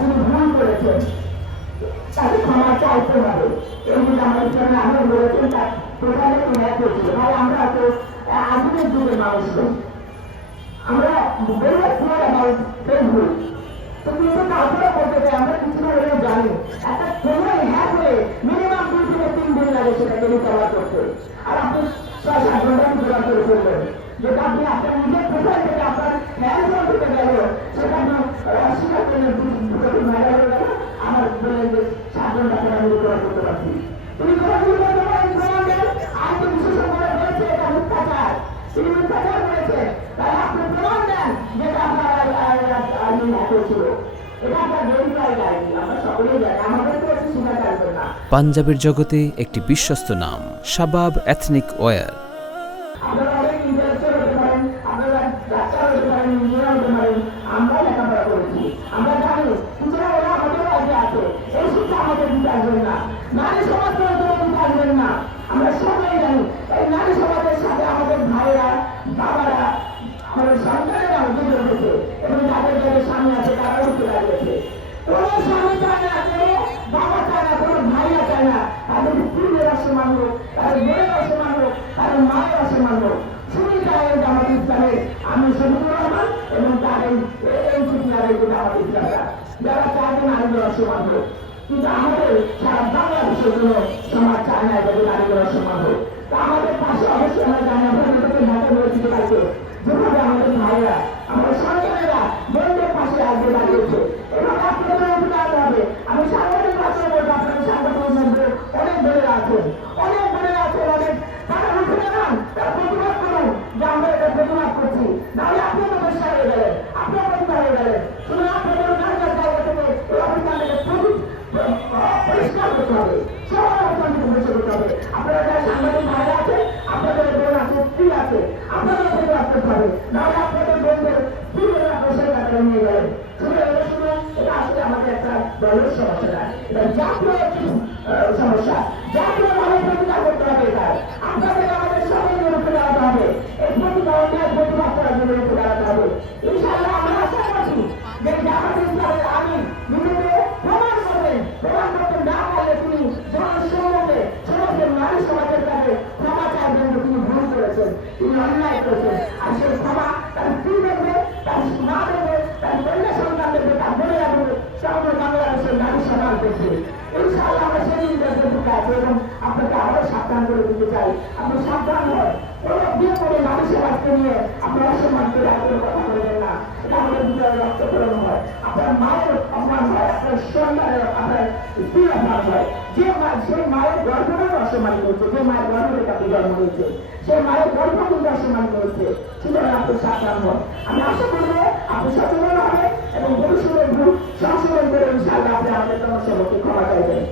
যিনি ভুল করেছেন তাকে ক্ষমা চাইতে হবে। এই যে আমাদের সামনে আগে বলেছেন তার প্রধানে ন্যায় করছিল। ভাই আমরা তো আধুনিক যুগের মানুষ নই, আমরা বললে ফোর অ্যাবাউট ফেসবুক, তো কিন্তু তারপরে বলতে চাই আমরা কিছু না হলেও জানি একটা ফোনে হ্যাক হয়ে মিনিমাম 2 থেকে 3 দিন লাগে সেটাকে রিকভার করতে। আর আপনি 6-7 ঘন্টা রিকভার করে ফেলবেন, যেটা আপনি আপনার নিজের প্রোফাইল থেকে আপনার হ্যান্ড ফোন থেকে গেল সেটা আপনি অস্বীকার করলেন, ভাইরাল হয়ে গেল, আমার বললেন যে 7 ঘন্টা পরে আমি রিকভার করতে পারছি। তিনি কথা বলতে পারেন প্রমাণ দেন, আইন বিশেষজ্ঞরা বলেছে এটা মিথ্যাচার, তিনি মিথ্যাচার করেছেন, তাই আপনি প্রমাণ দেন যেটা আপনার আইন হয়েছিল। এটা আপনার ভেরিফাইড আইডি, আমরা সকলেই জানি, আমাদের তো একটু স্বীকার করবেন না। পাঞ্জাবের জগতে একটি বিশ্বস্ত নাম শাবাব এথনিক ওয়্যার। আপনারা অনেক ইন্টালেকচুয়াল হতে পারেন, আপনারা ডাক্তার হতে পারেন, ইঞ্জিনিয়ার হতে পারেন, আমরা লেখাপড়া করেছি, আমরা জানি কিছুটা ওরা আমাদের আগে আছে, এই শিক্ষা আমাদের দিতে আসবেন না, নারী সমাজ করে দিতে আসবেন না, আমরা সবাই জানি। এই নারী সমাজের সাথে আমাদের ভাইরা, বাবারা, আমাদের সন্তানেরা উঠে উঠেছে এবং তাদের যাদের স্বামী আছে তারা উঠে দাঁড়িয়েছে। কোনো স্বামী চায় না, কোনো বাবা চায় না, কোনো ভাইরা চায় না তাদের স্ত্রীদের অসম্মান হোক, তাদের বোনের অসম্মান হোক, তাদের মায়ের অসম্মান হোক। শুনি চায় জামাত ইসলামের আমি শহীদুর রহমান এবং তাদের এই চিঠিয়ারের জামাত ইসলামরা যারা চায় নারীদের অসম্মান হোক, কিন্তু আমাদের সারা বাংলাদেশের কোনো সমাজ চায় না যাতে নারীদের অসম্মান হোক। তা আমাদের পাশে অবশ্যই আমরা জানি, আমরা নিজেকে মতো বলেছি কালকে যেভাবে আমাদের ভাইরা, আমাদের সন্তানেরা বোনদের পাশে আগে দাঁড়িয়েছে, এভাবে আপনাদের উঠে হবে। আমি সাংবাদিক ভাষায় বলবো, আপনাদের সাংবাদিক মধ্যে অনেক বোনেরা আছেন, অনেক বোনেরা আছেন, অনেক তারা উঠে দাঁড়ান, তারা প্রতিবাদ করুন যে আমরা এটা প্রতিবাদ করছি, নাহলে আপনি তো বেশা হয়ে গেলেন, আপনার প্রতিবাদ হয়ে গেলেন। শুধু আপনাদের জায়গা জায়গা থেকে এই অভিযানটাকে পরিষ্কার করতে হবে, সবার অভিযানকে বসে করতে হবে। আপনারা যারা সাংবাদিক ভাইরা আছে, আপনাদের বোন আছে, স্ত্রী আছে, আপনাদের প্রতিবাদ করতে হবে, নাহলে আপনাদের বোনদের স্ত্রীরা বসে কাছে নিয়ে গেলেন। শুধু এটা আসলে আমাদের একটা দলের সমস্যা না, এটা জাতীয় একটি সমস্যা, জাতীয় ভাবে প্রতিকার করতে হবে। এটা আপনাদের আমাদের সবাই উঠে দাঁড়াতে হবে, এই প্রতিবাদ করার জন্য উঠে দাঁড়াতে হবে। ইনশাআল্লাহ আমরা আশা করছি যে জামাত ইসলামের আমিন নিজেকে প্রমাণ করবেন, প্রমাণ করতে না পারলে তিনি জনসম্মুখে সমাজের নারী সমাজের কাছে ক্ষমা চাইবেন যে তিনি ভুল করেছেন, তিনি অন্যায় করেছেন। আর সেই ক্ষমা তার স্ত্রী দেখবে, তার মা দেখবে, তার কন্যা সন্তান দেখবে, তার বোনেরা দেখবে, সমগ্র বাংলাদেশের নারী সমাজ দেখবে। ইনশাআল্লাহ আমরা সেই নির্দেশের দিকে আছি এবং আপনাকে আরো সাবধান করে দিতে চাই, আপনি সাবধান হন, কোনো বিয়ে করে নারী সমাজকে নিয়ে আপনার অসম্মান করে আপনার কথা বলবেন না, এটা আমাদের ভিতরে রক্তকরণ হয়, আপনার মায়ের অপমান হয়, আপনার সন্তানের, আপনার স্ত্রীর অপমান হয়। যে মা, সেই মায়ের গর্ভকে অসম্মান করেছে, যে মায়ের গর্ভ থেকে আপনি জন্ম হয়েছে, সেই মায়ের গর্ভ কিন্তু অসম্মান করেছে। সুতরাং আপনি সাবধান হন। আমি আশা করবো আপনি সচেতন হবে এবং ভবিষ্যতের ভুল সংশোধন করে ইনশাআল্লাহ আপনি আমাদের সমস্যাকে ক্ষমা চাইবেন।